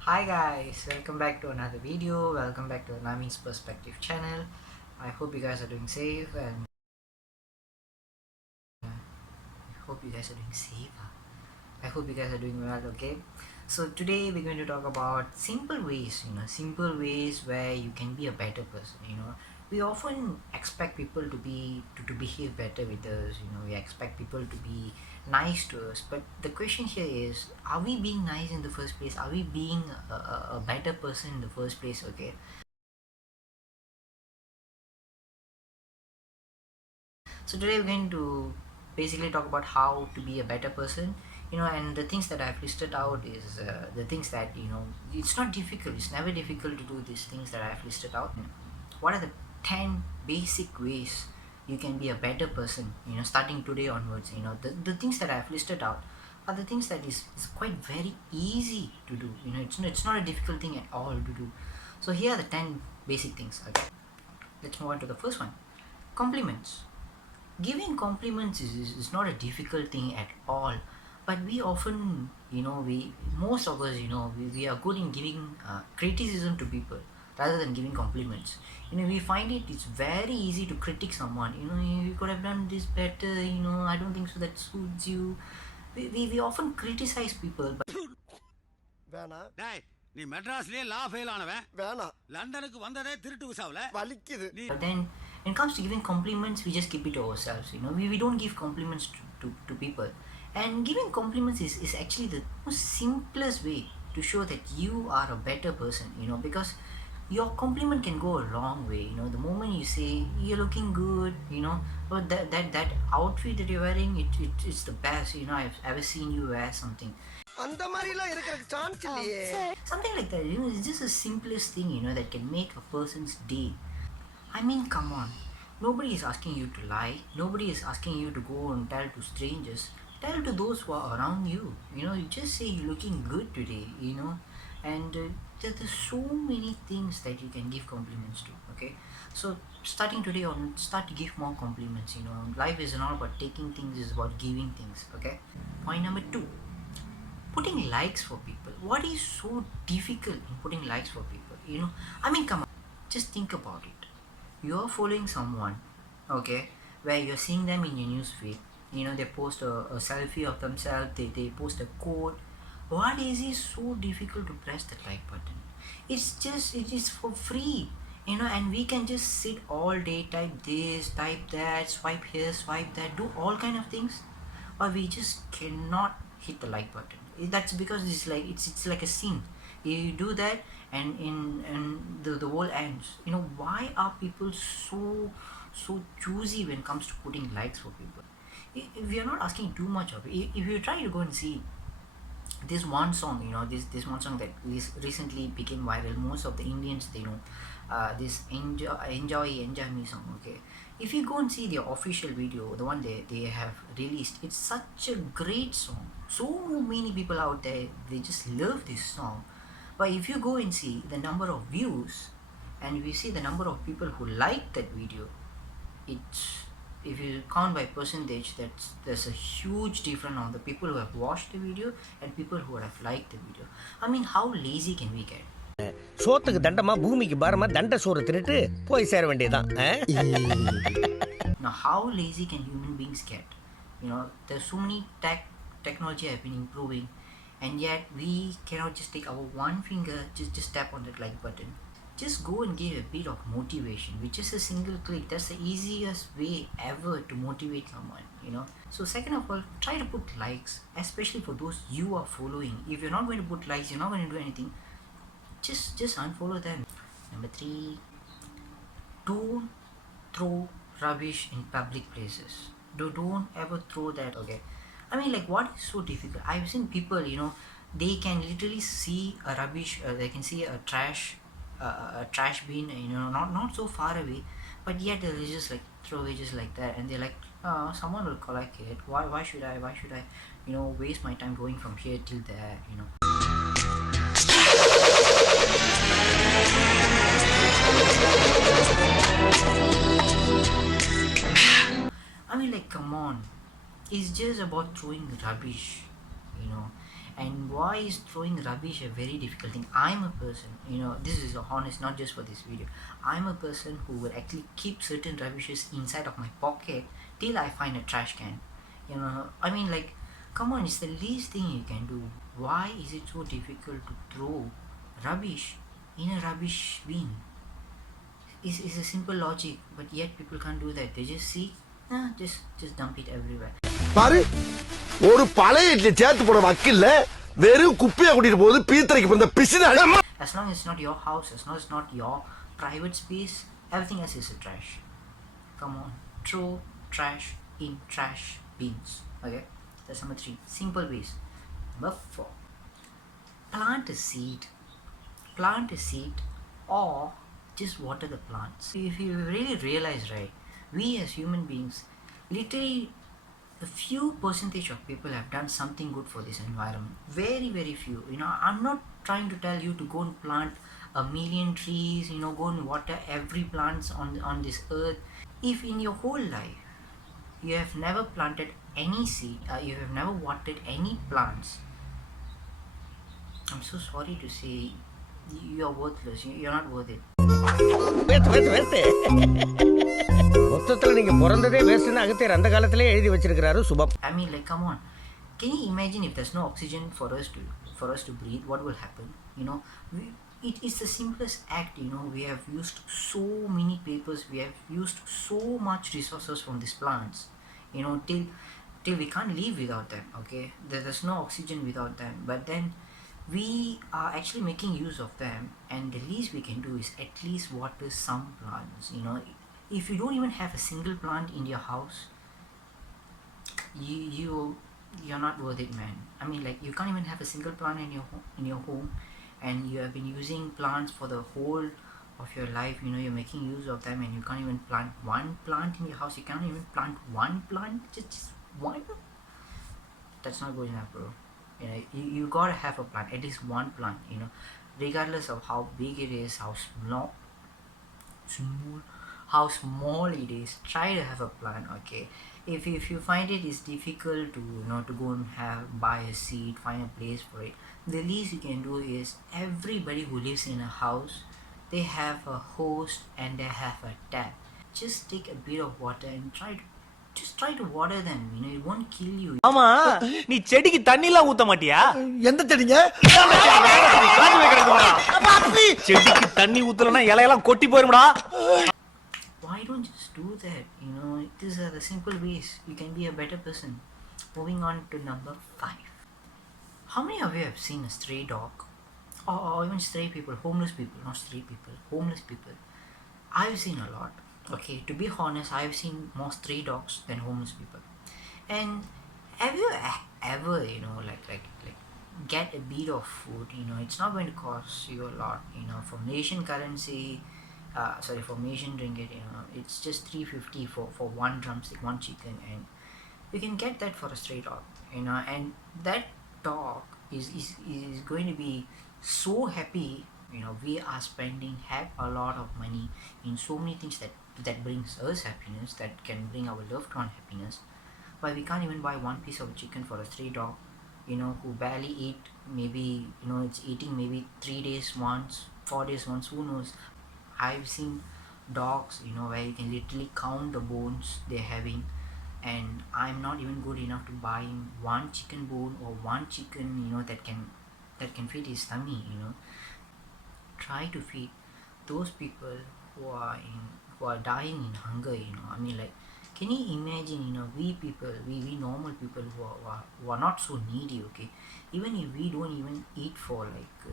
Hi guys, welcome back to another video. Welcome back to Nami's Perspective channel. I hope you guys are doing safe and I hope you guys are doing safe. I hope you guys are doing well, okay? So today we're going to talk about simple ways, simple ways where you can be a better person. We often expect people to behave better with us, we expect people to be nice to us, but the question here is, are we being nice in the first place? Are we being a better person in the first place, okay? So today we're going to basically talk about how to be a better person, and the things that I've listed out is the things that it's not difficult. It's never difficult to do these things that I've listed out. What are the 10 basic ways you can be a better person? Starting today onwards. The things that I've listed out are the things that is quite very easy to do. It's not a difficult thing at all to do. So here are the 10 basic things. Okay, let's move on to the first one. Compliments. Giving compliments is not a difficult thing at all, but we often we most of us we are good in giving criticism to people rather than giving compliments. We find it's very easy to critique someone. You could have done this better. I don't think so that suits you. We often criticize people, but வேணாம் டேய் நீ மெட்ராஸ்லயே லா fail ஆனவன் வேணாம் லண்டனுக்கு வந்ததே திருட்டு விசாவுல வலிக்குது நீ then when it comes to giving compliments, we just keep it to ourselves. We don't give compliments to people. And giving compliments is actually the most simplest way to show that you are a better person, because your compliment can go a long way. The moment you say you're looking good, or that outfit that you're wearing, it's the best I've ever seen you wear something. அந்த மாதிரி எல்லாம் இருக்கிறதுக்கு chance இல்லையே Something like that, it's just the simplest thing, that can make a person's day. I mean, come on. Nobody is asking you to lie. Nobody is asking you to go and tell to strangers. Tell to those who are around you. You just say you're looking good today, And there's so many things that you can give compliments to, okay? So starting today on, start to give more compliments, Life is not about taking things, it's about giving things, okay? Point number 2. Putting likes for people. What is so difficult in putting likes for people? I mean, come on. Just think about it. You're following someone, okay, where you're seeing them in your newsfeed. They post a selfie of themselves, they post a quote. What is it so difficult to press the like button? It is for free, and we can just sit all day, type this, type that, swipe here, swipe that, do all kind of things, or we just cannot hit the like button. That's because it's like a sin. You do that, and the world ends. Why are people so choosy when it comes to putting likes for people? If you're not asking too much of it, if you try to go and see this one song, this one song that recently became viral. Most of the Indians, they know this enjoy me song, okay? If you go and see their official video, the one they have released, it's such a great song. So many people out there, they just love this song. But if you go and see the number of views, and if you see the number of people who like that video, it's, if you count by percentage, there's a huge difference on the people who have watched the video and people who have liked the video. I mean, how lazy can we get? சோத்துக்கு தண்டமா பூமிக்கு பாரமா தண்ட சோறு திருட்டு போய் சேர வேண்டியதான். Now, how lazy can human beings get? There's so many technology have been improving, and yet we cannot just take our one finger, just tap on that like button. Just go and give a bit of motivation with just a single click. That's the easiest way ever to motivate someone. So second of all, try to put likes, especially for those you are following. If you're not going to put likes, you're not going to do anything, just unfollow them. Number 3, don't throw rubbish in public places. Don't ever throw that, okay? I mean, like, what is so difficult? I've seen people, they can literally see a rubbish, they can see a trash bin, not so far away, but yet they'll just like throw it just like that, and they're like, someone will collect it. Why should I waste my time going from here till there? I mean, like, come on. is just about throwing rubbish, you know. And why is throwing rubbish a very difficult thing? I'm a person, you know, this is honest, not just for this video. I'm a person who will actually keep certain rubbishes inside of my pocket till I find a trash can. You know, I mean, like, come on, it's the least thing you can do. Why is it so difficult to throw rubbish in a rubbish bin? It's a simple logic, but yet people can't do that. They just see, just dump it everywhere. பாரு ஒரு பழைய இட்லி சேர்த்து போட வக்கில்ல வெறும் குப்பையா கூட்டிட்டு போகுது பீத்தரைக்கு பிறந்த பிசின As long as it's not your house, as long as it's not your private space, everything else is a trash. Come on, throw trash in trash bins. Okay, that's number 3. Simple ways. Number 4. Plant a seed. Plant a seed, or just water the plants. If you really realize, right, we as human beings, literally a few percentage of people have done something good for this environment. Very, very few. You know, I'm not trying to tell you to go and plant a million trees, you know, go and water every plants on this earth. If in your whole life you have never planted any seed, you have never watered any plants, I'm so sorry to say, you're worthless. You're not worth it. மொத்தத்துல நீங்க பிறந்ததே வேஸ்ட்னு அகத்தியர் அந்த காலத்திலே எழுதி வச்சிருக்காரு சுபம். I mean, like, come on. Can you imagine if there's no oxygen for us to breathe? What will happen? You know, it's the simplest act. You know, we have used so many papers. We have used so much resources from these plants. You know, till we can't live without them. Okay, there's no oxygen without them. But then we are actually making use of them, and the least we can do is at least water some plants. You know, if you don't even have a single plant in your house, you're not worth it, man. I mean, like, you can't even have a single plant in your home, and you have been using plants for the whole of your life. You know, you're making use of them, and you can't even plant one plant in your house. You can't even plant one plant, just one. That's not good enough, bro. You know, you gotta have a plant, at least one plant. You know, regardless of how big it is, how small it is, try to have a plan. Okay, if you find it is difficult to, you know, to go and buy a seed, find a place for it, the least you can do is, everybody who lives in a house, they have a hose and they have a tap. Just take a bit of water and try to water them. You know, it won't kill you. ஆமா, நீ செடிக்கு தண்ணி எல்லாம் ஊத்த மாட்டியா? எந்த செடிங்க செடிக்கு தண்ணி ஊத்தலனா இலையெல்லாம் கொட்டி போயிரும்டா. Why don't just do that? You know, these are the simple ways you can be a better person. Moving on to number 5. How many of you have seen a stray dog? Or even stray people, homeless people, not stray people, homeless people. I've seen a lot. Okay, to be honest, I've seen more stray dogs than homeless people. And have you ever, you know, like get a bit of food? You know, it's not going to cost you a lot. You know, for Malaysian currency, for Malaysian ringgit, you know, it's just 350 for one drumstick, one chicken, and you can get that for a stray dog. You know, and that dog is going to be so happy. You know, we are spending a lot of money in so many things that brings us happiness, that can bring our loved one happiness, but we can't even buy one piece of chicken for a stray dog, you know, who barely eat. Maybe, you know, it's eating maybe 3 days once, 4 days once, who knows. I've seen dogs, you know, where you can literally count the bones they're having, and I'm not even good enough to buy him one chicken bone or one chicken, you know, that can feed his tummy. You know, try to feed those people who are dying in hunger. You know, I mean, like, can you imagine, you know, we normal people who are not so needy, okay, even if we don't even eat for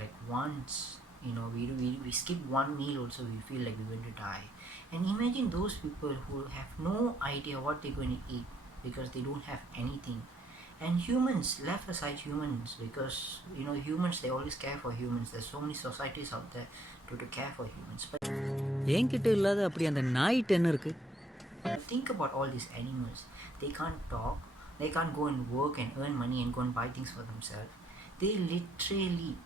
like once, you know, we skip one meal also, we feel like we're going to die. And imagine those people who have no idea what they're going to eat because they don't have anything. And humans, left aside humans, because, you know, humans, they always care for humans. There's so many societies out there to care for humans. But என்கிட்ட இல்லாத அப்படி அந்த நாய்ட்ட என்ன இருக்கு? think about all these animals. They can't talk, they can't go and work and earn money and go and buy things for themselves. They literally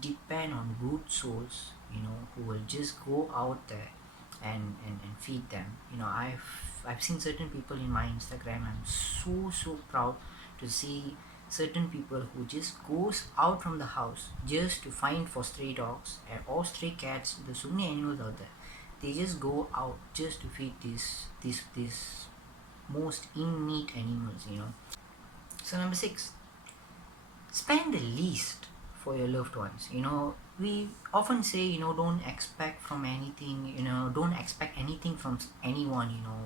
depend on good souls, you know, who will just go out there and feed them. You know, I've seen certain people in my Instagram. I'm so proud to see certain people who just goes out from the house just to find for stray dogs or stray cats. There's so many animals out there. They just go out just to feed these most in-need animals, you know. So number 6, spend the least for your loved ones. You know, we often say, you know, don't expect from anything, you know, don't expect anything from anyone, you know.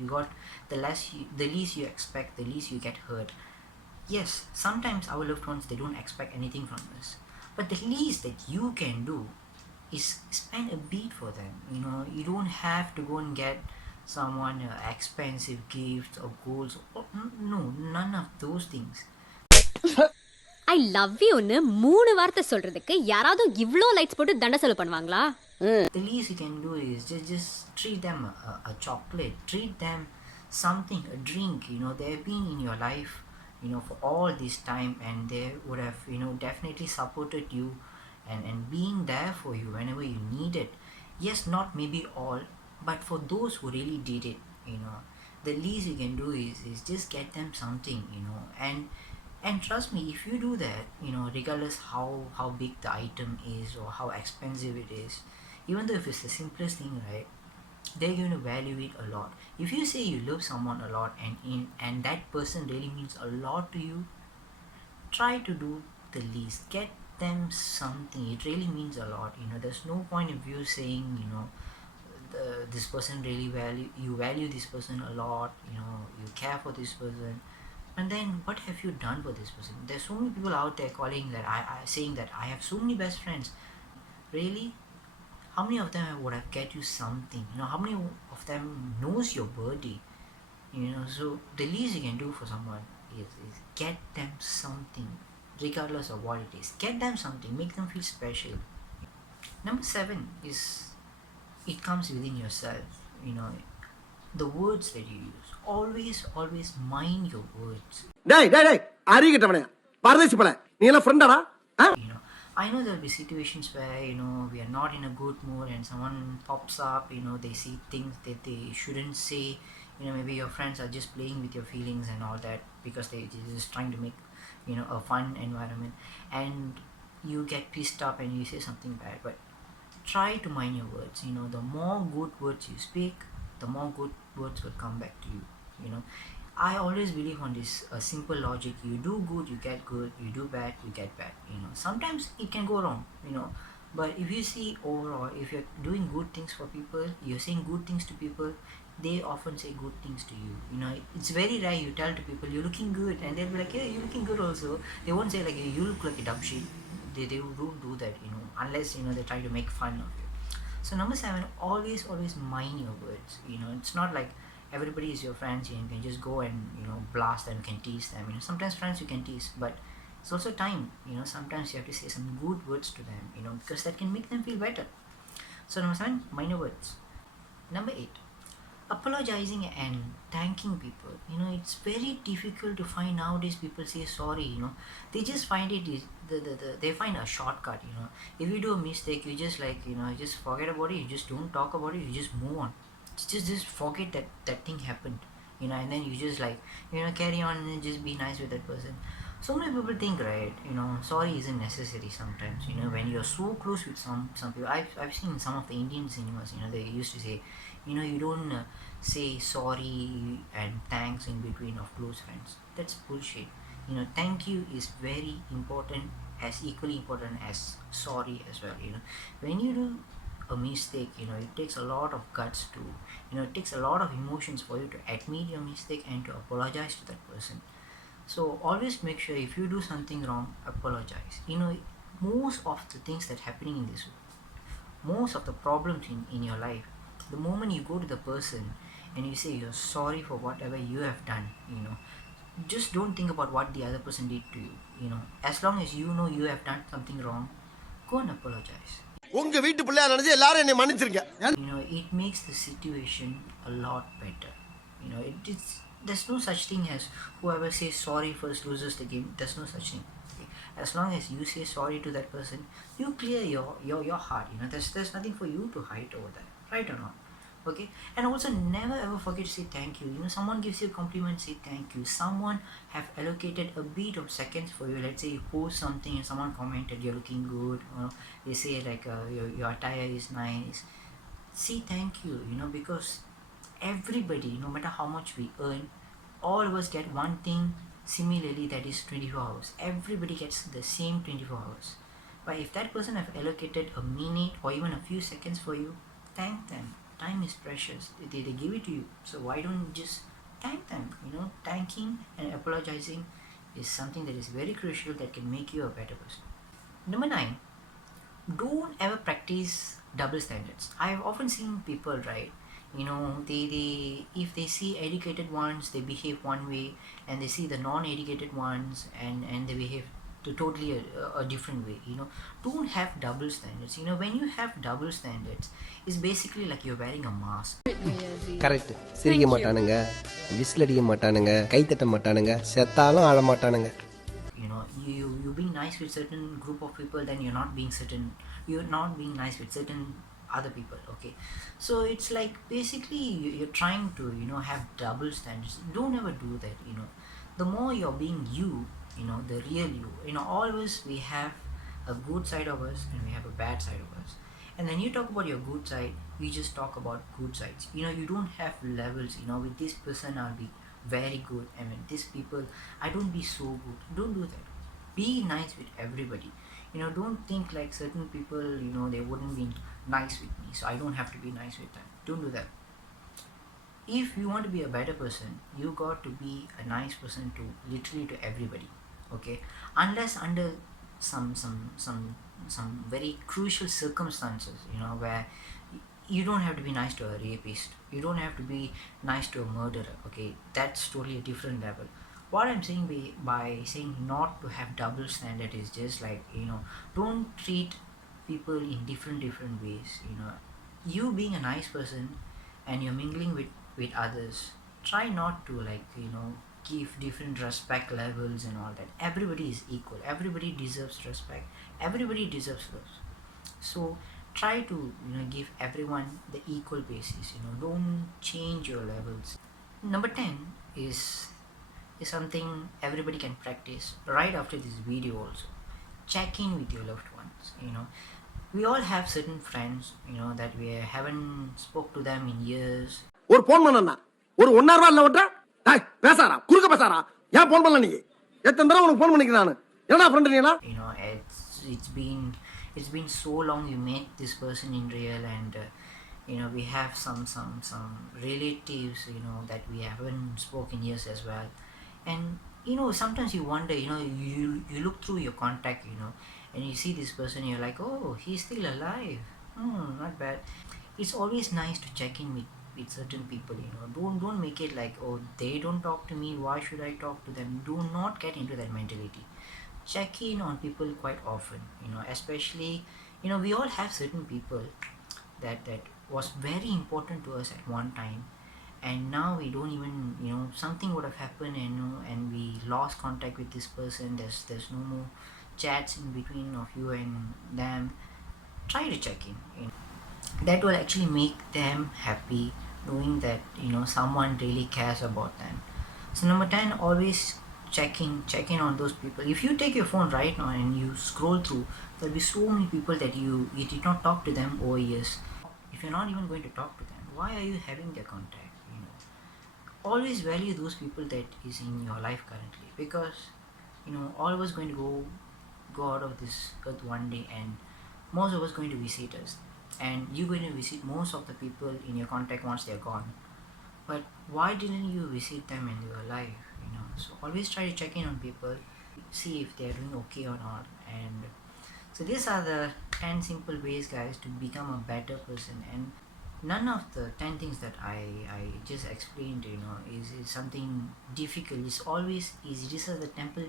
You got the least you expect, the least you get hurt. Yes, sometimes our loved ones, they don't expect anything from us, but the least that you can do is spend a bit for them. You know, you don't have to go and get someone expensive gifts or goals. No, none of those things. I love யூன்னு 3 வார்த்தை சொல்றதுக்கு யாராவது இவ்ளோ lights போட்டு தண்ட செலவு பண்ணுவாங்களா? The least you can do is just treat them a chocolate, treat them something, a drink. You know, they've been in your life, you know, for all this time, and they would have, you know, definitely supported you and being there for you whenever you need it. Yes, not maybe all, but for those who really did it, you know, the least you can do is just get them something, you know. And trust me, if you do that, you know, regardless how big the item is or how expensive it is, even though if it's the simplest thing, right, they're going to value it a lot. If you say you love someone a lot and that person really means a lot to you, try to do the least. Get them something. It really means a lot. You know, there's no point of you saying, you know, this person really value this person a lot. You know, you care for this person. And then what have you done for this person? There's so many people out there calling that I saying that I have so many best friends. Really? How many of them would have get you something? You know, how many of them knows your birthday? You know, so the least you can do for someone is get them something, regardless of what it is. Get them something, make them feel special. Number 7 is, it comes within yourself. You know, the words that you use. Always mind your words. டேய் டேய் டேய் அறிகிட்டவனே பரதேசி பல நீ எல்லாம் ஃப்ரெண்டாடா? You know, I know there'll be situations where, you know, we are not in a good mood and someone pops up, you know, they see things that they shouldn't say. You know, maybe your friends are just playing with your feelings and all that because they're just trying to make, you know, a fun environment, and you get pissed up and you say something bad. But try to mind your words. You know, the more good words you speak, the more good words will come back to you. You know, I always believe on this simple logic. You do good, you get good. You do bad, you get bad. You know, sometimes it can go wrong, you know, but if you see overall, if you're doing good things for people, you're saying good things to people, they often say good things to you. You know, it's very rare you tell to people you're looking good and they'll be like, yeah, you're looking good also. They won't say like, you look like a dumb shit. They don't do that, you know, unless, you know, they try to make fun of you. So number 7, always mind your words. You know, it's not like everybody is your friends and you can just go and, you know, blast them, can tease them. You know, sometimes friends you can tease, but it's also time. You know, sometimes you have to say some good words to them, you know, because that can make them feel better. So number 7, mind your words. Number 8, apologizing and thanking people. You know, it's very difficult to find nowadays people say sorry. You know, they just find it they find a shortcut. You know, if you do a mistake, you just like, you know, just forget about it. You just don't talk about it. You just move on. Just forget that thing happened. You know, and then you just like, you know, carry on and just be nice with that person. So many people think, right, you know, sorry isn't necessary sometimes. You know, when you're so close with some people, I've seen some of the Indian cinemas, you know, they used to say, you know, you don't say sorry and thanks in between of close friends. That's bullshit. You know, thank you is very important, as equally important as sorry as well. You know, when you do a mistake, you know, it takes a lot of guts to, you know, it takes a lot of emotions for you to admit your mistake and to apologize to that person. So always make sure if you do something wrong, apologize. You know, most of the things that happening in this world, most of the problems in your life, the moment you go to the person and you say you're sorry for whatever you have done, you know, just don't think about what the other person did to you. You know, as long as you know you have done something wrong, go and apologize. உங்க வீட்டு பிள்ளையா நினைச்சு எல்லாரும் என்னை மன்னிச்சிருங்க. You know, it makes the situation a lot better. You know, there's no such thing as whoever says sorry first loses the game. There's no such thing. Okay? As long as you say sorry to that person, you clear your heart. You know, there's nothing for you to hide over that, right or not? Okay, and also never ever forget to say thank you. Someone gives you a compliment, say thank you. Someone have allocated a bit of seconds for you. Let's say you post something and someone commented you're looking good, they say like your attire is nice. Say thank you, because everybody, no matter how much we earn, all of us get one thing similarly, that is 24 hours. Everybody gets the same 24 hours. But if that person have allocated a minute or even a few seconds for you, thank them. Time is precious. They give it to you. So why don't you just thank them? Thanking and apologizing is something that is very crucial, that can make you a better person. Number 9, don't ever practice double standards. I have often seen people, right? They if they see educated ones, they behave one way, and they see the non-educated ones, and they behave to totally a different way. Don't have double standards. When you have double standards, it's basically like you're wearing a mask. Correct. சிரிக்க மாட்டானுங்க, whistle அடிக்க மாட்டானுங்க, கை தட்ட மாட்டானுங்க, செத்தாலும் ஆள மாட்டானுங்க. You being nice with certain group of people, then you're not being nice with certain other people. Okay, so it's like basically you're trying to have double standards. Don't ever do that. The more you're being you, the real you, all of us, we have a good side of us and we have a bad side of us. And then you talk about your good side, we just talk about good sides. You don't have levels. With this person I'll be very good, and with these people I don't be so good. Don't do that. Be nice with everybody. Don't think like certain people, they wouldn't be nice with me, so I don't have to be nice with them. Don't do that. If you want to be a better person, you got to be a nice person to literally to everybody. Okay, unless under some very crucial circumstances, where you don't have to be nice to a rapist, you don't have to be nice to a murderer. Okay, that's totally a different level. What I'm saying by saying not to have double standard is just like, don't treat people in different ways. You being a nice person and you're mingling with others, try not to give different respect levels and all that. Everybody is equal. Everybody deserves respect. Everybody deserves love. So try to give everyone the equal basis. Don't change your levels. Number 10 is something everybody can practice right after this video also. Check in with your loved ones. We all have certain friends, that we haven't spoke to them in years. ஒரு phone பண்ணா ஒரு 1 hour இல்ல ஓட்ட பேசாரா குறுக்க பேசாரா ஏன் phone பண்ணல நீ எத்தனை தடவை உனக்கு போன் பண்ணிக்கிறேன் நான் என்னடா friend Neena It's been so long you met this person in real, and we have some relatives that we haven't spoken years as well. And sometimes you wonder, you look through your contact, and you see this person, you're like, oh, he's still alive. Not bad. It's always nice to check in with certain people. Don't make it like, oh, they don't talk to me, why should I talk to them? Do not get into that mentality. Check in on people quite often. Especially, we all have certain people that was very important to us at one time, and now we don't even, something would have happened, and we lost contact with this person. There's no more chats in between of you and them. Try to check in. That will actually make them happy, knowing that someone really cares about them. So number 10, always check in on those people. If you take your phone right now and you scroll through, there'll be so many people that you did not talk to them over years. If you're not even going to talk to them, why are you having their contact? Always value those people that is in your life currently, because all of us going to go out of this earth one day, and most of us going to visit us, and you're going to visit most of the people in your contact once they're gone. But why didn't you visit them when they were alive? So always try to check in on people, see if they're doing okay or not. And so these are the 10 simple ways, guys, to become a better person. And none of the 10 things that I just explained, is something difficult. It's always easy. These are the temple.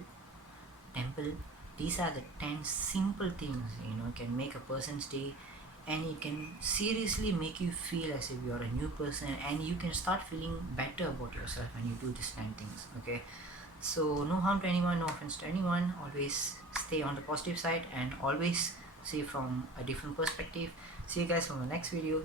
These are the 10 simple things, can make a person's day, and it can seriously make you feel as if you're a new person, and you can start feeling better about yourself when you do these 10 things. Okay, so no harm to anyone, no offense to anyone. Always stay on the positive side and always see from a different perspective. See you guys from the next video.